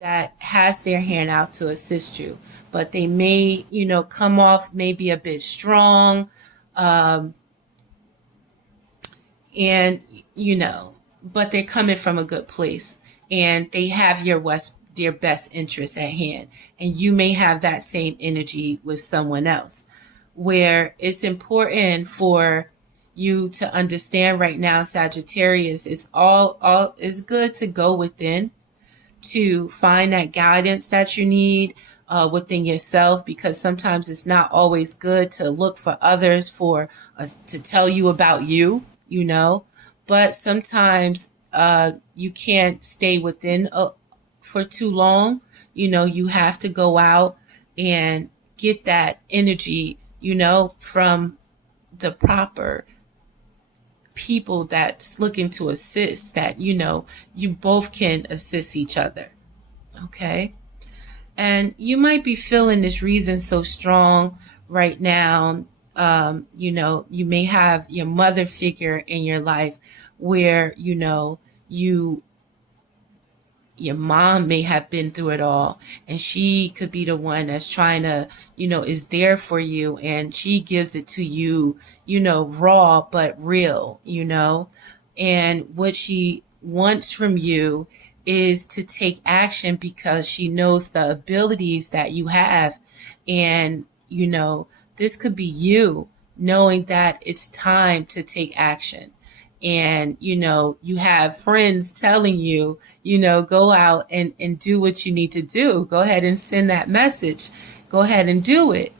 that has their hand out to assist you, but they may, come off maybe a bit strong, um, and but they're coming from a good place, and they have their best interests at hand, and you may have that same energy with someone else, where it's important for you to understand right now, Sagittarius, is all is good to go within to find that guidance that you need within yourself, because sometimes it's not always good to look for others for to tell you about you, but sometimes you can't stay within for too long. You have to go out and get that energy, from the proper people that's looking to assist, that you both can assist each other. Okay. And you might be feeling this reason so strong right now. You may have your mother figure in your life where, you your mom may have been through it all, and she could be the one that's trying to, is there for you, and she gives it to you, raw but real, and what she wants from you is to take action, because she knows the abilities that you have. And this could be you knowing that it's time to take action. And you have friends telling you, go out and do what you need to do. Go ahead and send that message. Go ahead and do it.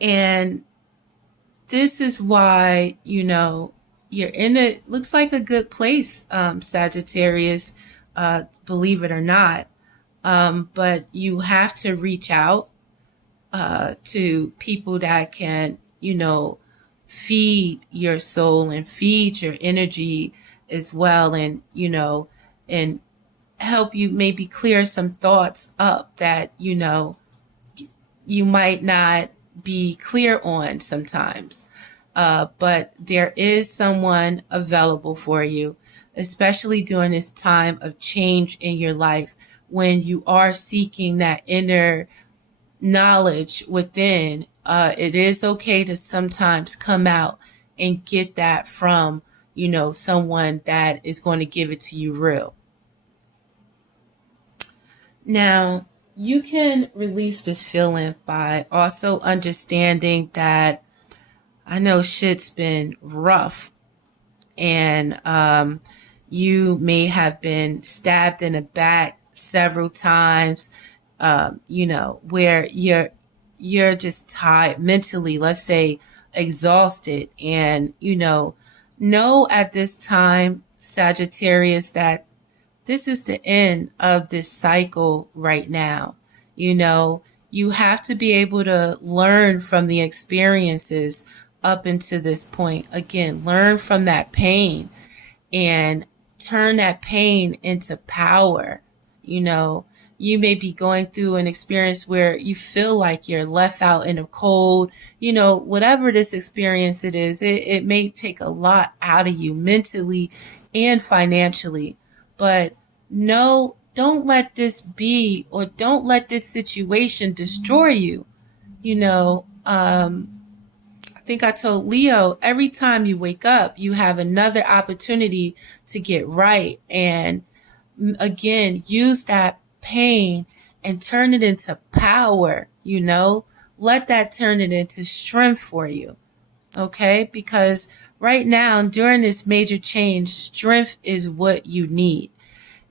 And this is why, you're in it looks like a good place, Sagittarius, believe it or not. But you have to reach out to people that can, feed your soul and feed your energy as well, and and help you maybe clear some thoughts up that you might not be clear on sometimes. But there is someone available for you, especially during this time of change in your life, when you are seeking that inner knowledge within. It is okay to sometimes come out and get that from, someone that is going to give it to you real. Now, you can release this feeling by also understanding that I know shit's been rough, and you may have been stabbed in the back several times, where you're just tired mentally, let's say exhausted, and know at this time, Sagittarius, that this is the end of this cycle right now. You have to be able to learn from the experiences up until this point. Again, learn from that pain and turn that pain into power. You may be going through an experience where you feel like you're left out in the cold. Whatever this experience it is, it may take a lot out of you mentally and financially. But no, don't let this be, or don't let this situation destroy you. I think I told Leo, every time you wake up, you have another opportunity to get right. And again, use that pain and turn it into power. Let that turn it into strength for you. Okay? Because right now, during this major change, strength is what you need.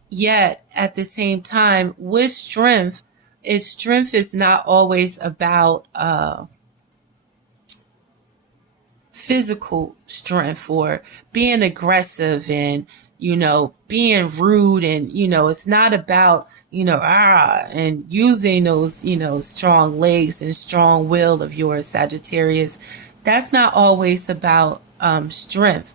Yet at the same time, with strength, strength is not always about physical strength or being aggressive and being rude, and it's not about and using those strong legs and strong will of yours, Sagittarius. That's not always about strength.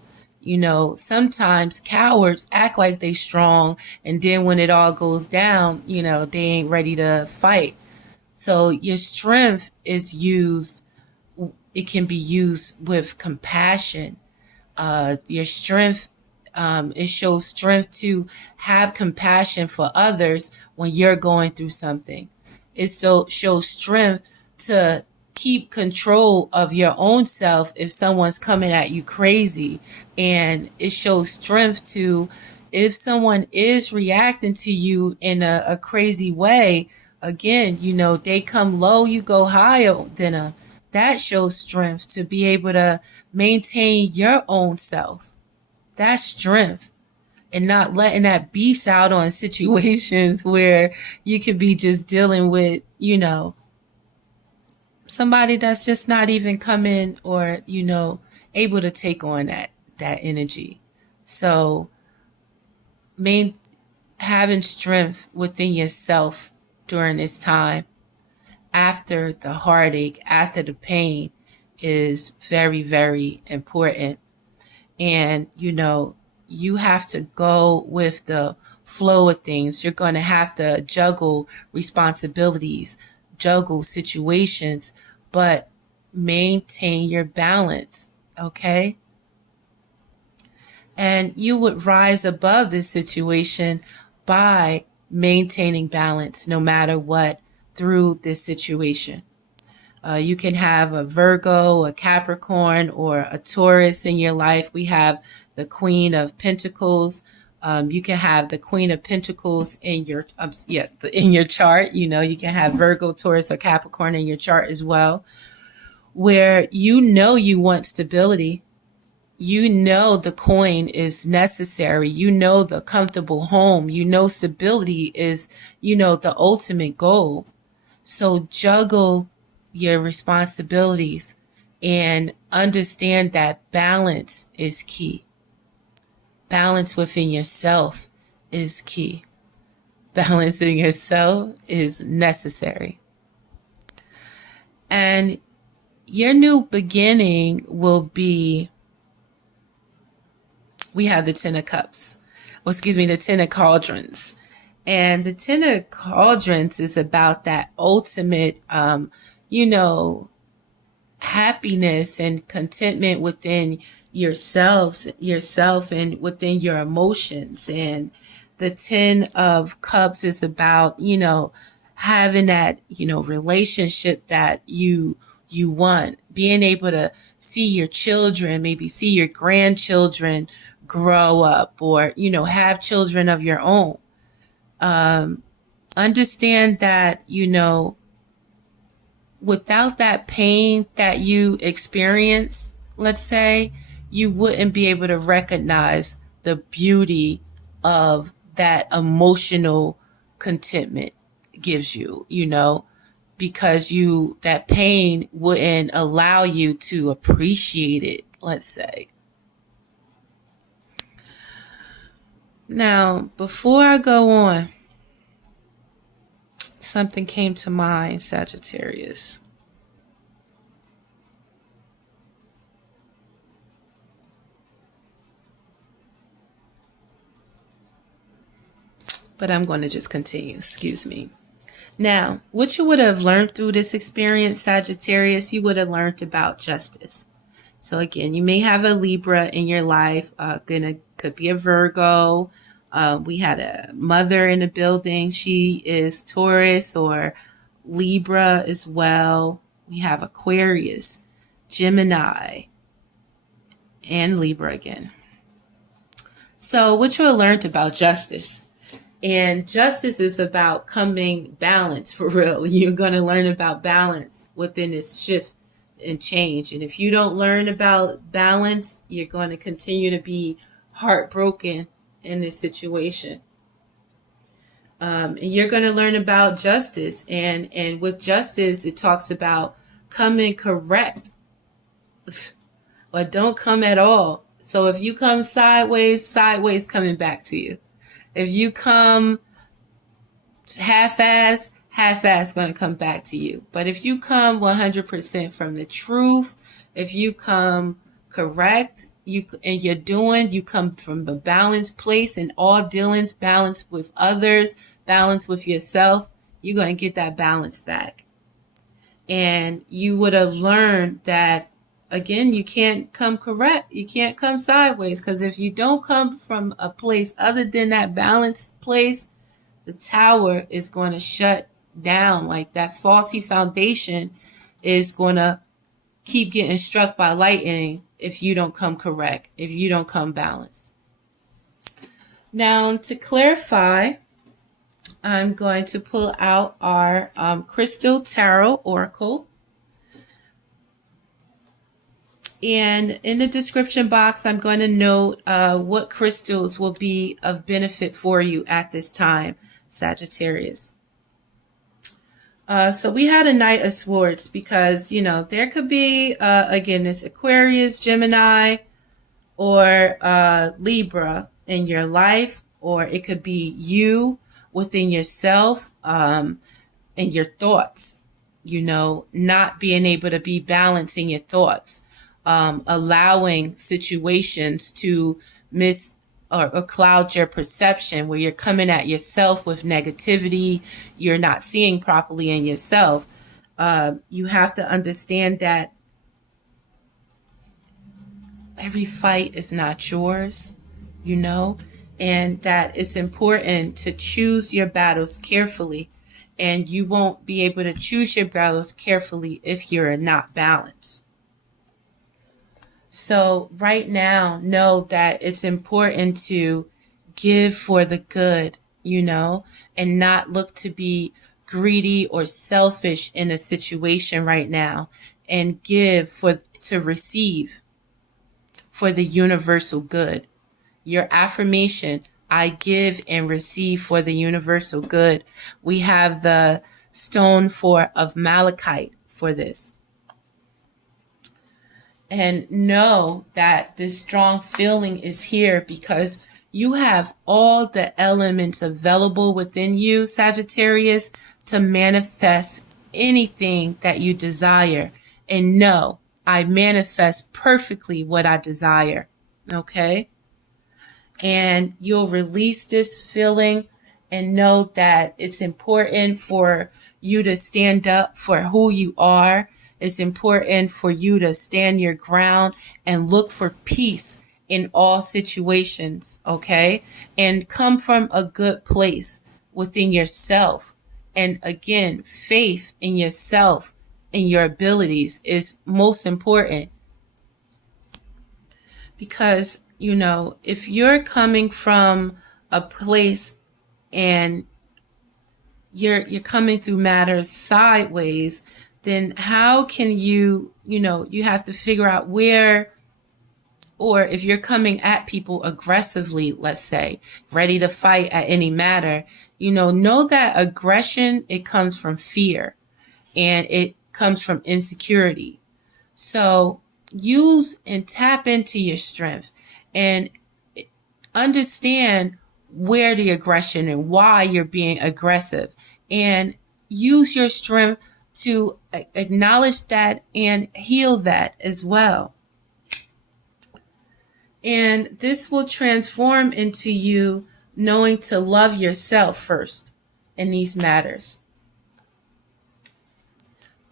Sometimes cowards act like they strong, and then when it all goes down, they ain't ready to fight. So your strength is used, it can be used with compassion. Your strength It shows strength to have compassion for others when you're going through something. It still shows strength to keep control of your own self if someone's coming at you crazy. And it shows strength to, if someone is reacting to you in a crazy way, again, they come low, you go higher than them. That shows strength to be able to maintain your own self. That's strength. And not letting that beast out on situations where you could be just dealing with, somebody that's just not even coming or, able to take on that energy. So having strength within yourself during this time, after the heartache, after the pain, is very, very important. And, you have to go with the flow of things. You're going to have to juggle responsibilities, juggle situations, but maintain your balance, okay? And you would rise above this situation by maintaining balance no matter what through this situation. You can have a Virgo, a Capricorn, or a Taurus in your life. We have the Queen of Pentacles. You can have the Queen of Pentacles in your in your chart. You can have Virgo, Taurus, or Capricorn in your chart as well, where you want stability. The coin is necessary. The comfortable home. Stability is, the ultimate goal. So juggle your responsibilities and understand that balance is key. Balance within yourself is key. Balancing yourself is necessary. And your new beginning will be, we have the Ten of Cups. The Ten of Cauldrons. And the Ten of Cauldrons is about that ultimate, happiness and contentment within yourself and within your emotions. And the Ten of Cups is about, having that, relationship that you want, being able to see your children, maybe see your grandchildren grow up, or, have children of your own. Understand that, without that pain that you experienced, let's say, you wouldn't be able to recognize the beauty of that emotional contentment gives you, because that pain wouldn't allow you to appreciate it, let's say. Now, before I go on, something came to mind, Sagittarius. But I'm going to just continue, excuse me. Now, what you would have learned through this experience, Sagittarius, you would have learned about justice. So again, you may have a Libra in your life, could be a Virgo. We had a mother in the building. She is Taurus or Libra as well. We have Aquarius, Gemini, and Libra again. So what you learned about justice. And justice is about coming balance for real. You're going to learn about balance within this shift and change. And if you don't learn about balance, you're going to continue to be heartbroken in this situation. And you're going to learn about justice. And with justice, it talks about coming correct or don't come at all. So if you come sideways coming back to you. If you come half-ass going to come back to you. But if you come 100% from the truth, if you come correct, you come from a balanced place in all dealings, balance with others, balance with yourself, you're going to get that balance back. And you would have learned that again, you can't come correct. You can't come sideways, because if you don't come from a place other than that balanced place, the tower is going to shut down. Like that faulty foundation is going to keep getting struck by lightning if you don't come correct, if you don't come balanced. Now, to clarify, I'm going to pull out our Crystal Tarot Oracle. And in the description box, I'm going to note what crystals will be of benefit for you at this time, Sagittarius. So we had a Knight of Swords because, you know, there could be, again, this Aquarius, Gemini, or Libra in your life, or it could be you within yourself and your thoughts, you know, not being able to be balancing your thoughts, allowing situations to or cloud your perception, where you're coming at yourself with negativity, you're not seeing properly in yourself. You have to understand that every fight is not yours, you know, and that it's important to choose your battles carefully. And you won't be able to choose your battles carefully if you're not balanced. So right now, know that it's important to give for the good, you know, and not look to be greedy or selfish in a situation right now, and give to receive for the universal good. Your affirmation, I give and receive for the universal good. We have the stone of malachite for this. And know that this strong feeling is here because you have all the elements available within you, Sagittarius, to manifest anything that you desire. And know, I manifest perfectly what I desire. Okay? And you'll release this feeling and know that it's important for you to stand up for who you are. It's important for you to stand your ground and look for peace in all situations, okay? And come from a good place within yourself. And again, faith in yourself and your abilities is most important. Because, you know, if you're coming from a place and you're coming through matters sideways, then how can you have to figure out where, or if you're coming at people aggressively, let's say, ready to fight at any matter, know that aggression, it comes from fear and it comes from insecurity. So use and tap into your strength and understand where the aggression and why you're being aggressive, and use your strength to acknowledge that and heal that as well. And this will transform into you knowing to love yourself first in these matters.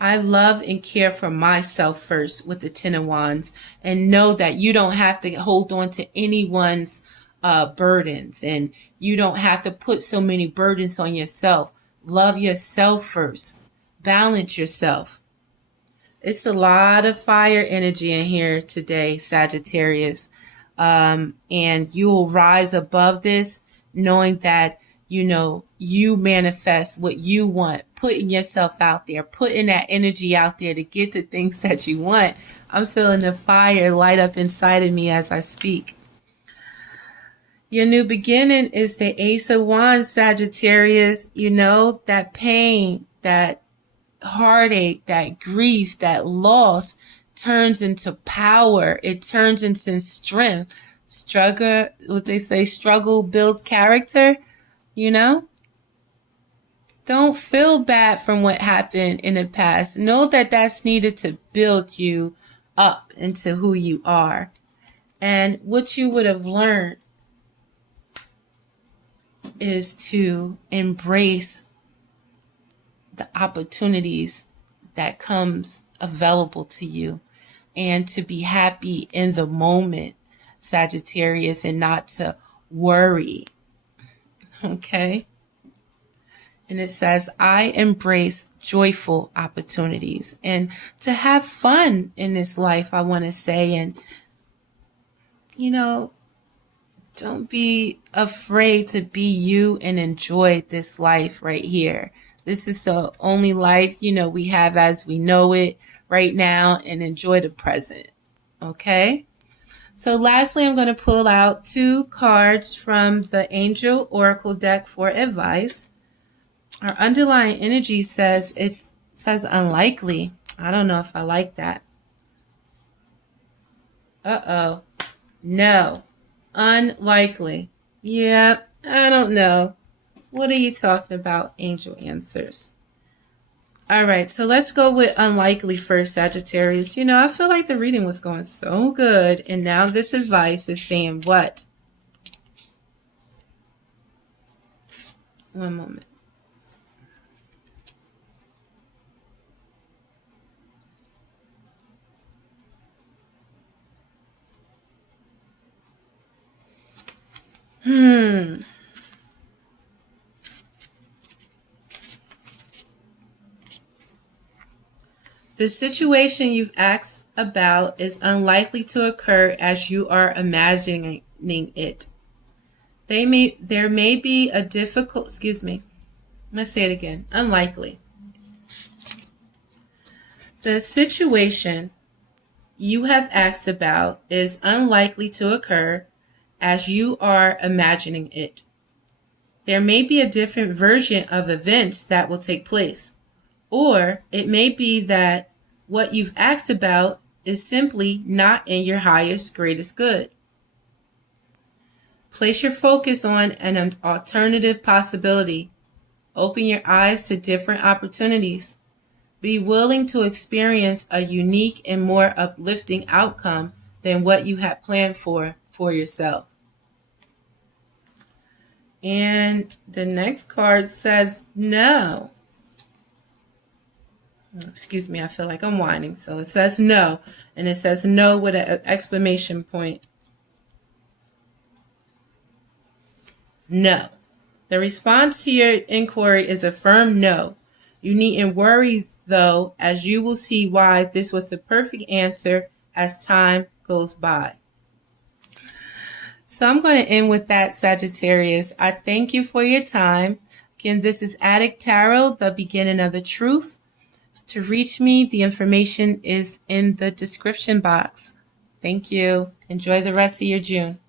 I love and care for myself first with the Ten of Wands, and know that you don't have to hold on to anyone's burdens, and you don't have to put so many burdens on yourself. Love yourself first. Balance yourself. It's a lot of fire energy in here today, Sagittarius. And you will rise above this knowing that, you manifest what you want, putting yourself out there, putting that energy out there to get the things that you want. I'm feeling the fire light up inside of me as I speak. Your new beginning is the Ace of Wands, Sagittarius. That pain, that heartache, that grief, that loss turns into power. It turns into strength. Struggle builds character, Don't feel bad from what happened in the past. Know that that's needed to build you up into who you are. And what you would have learned is to embrace the opportunities that comes available to you, and to be happy in the moment, Sagittarius, and not to worry. Okay? And it says, I embrace joyful opportunities and to have fun in this life, I want to say. And, don't be afraid to be you and enjoy this life right here. This is the only life, we have as we know it right now, and enjoy the present. Okay? So lastly, I'm going to pull out 2 cards from the Angel Oracle deck for advice. Our underlying energy says unlikely. I don't know if I like that. Uh-oh. No. Unlikely. Yeah, I don't know. What are you talking about, Angel Answers? All right, so let's go with unlikely first, Sagittarius. I feel like the reading was going so good, and now this advice is saying what? One moment. The situation you've asked about is unlikely to occur as you are imagining it. There may be a difficult, let's say it again, unlikely. The situation you have asked about is unlikely to occur as you are imagining it. There may be a different version of events that will take place, or it may be that what you've asked about is simply not in your highest, greatest good. Place your focus on an alternative possibility. Open your eyes to different opportunities. Be willing to experience a unique and more uplifting outcome than what you had planned for yourself. And the next card says no. Excuse me, I feel like I'm whining. So it says no. And it says no with an exclamation point. No. The response to your inquiry is a firm no. You needn't worry, though, as you will see why this was the perfect answer as time goes by. So I'm going to end with that, Sagittarius. I thank you for your time. Again, this is Addict Tarot, the beginning of the truth. To reach me, the information is in the description box. Thank you. Enjoy the rest of your June.